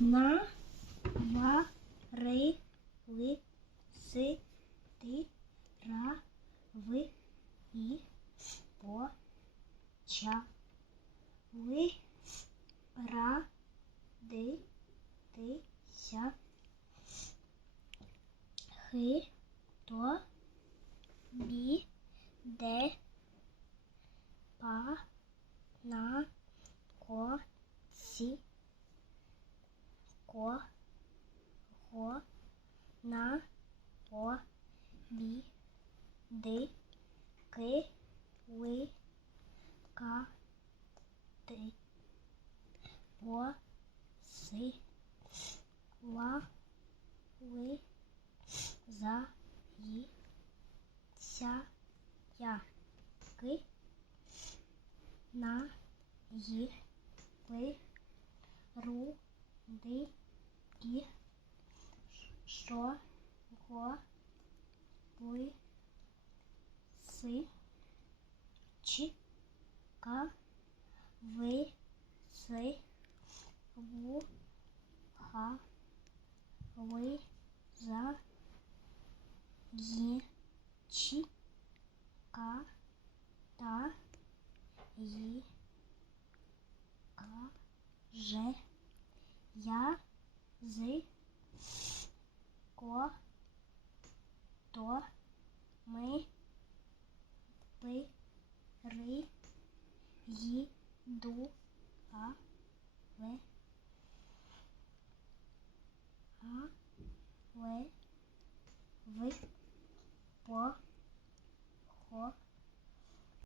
на. Ва ри ли си ра ви і по ча. Ви ра ди ти ся. Хи то бі де па на ко сі ко на. По бі за. Ї. На. Ї. Ви ру. Ди і що го ви си чи ка ви си ву ха ви за є чи ка та ї ка же я з ко то ми пи ри ї ду а ве а ве ви по хо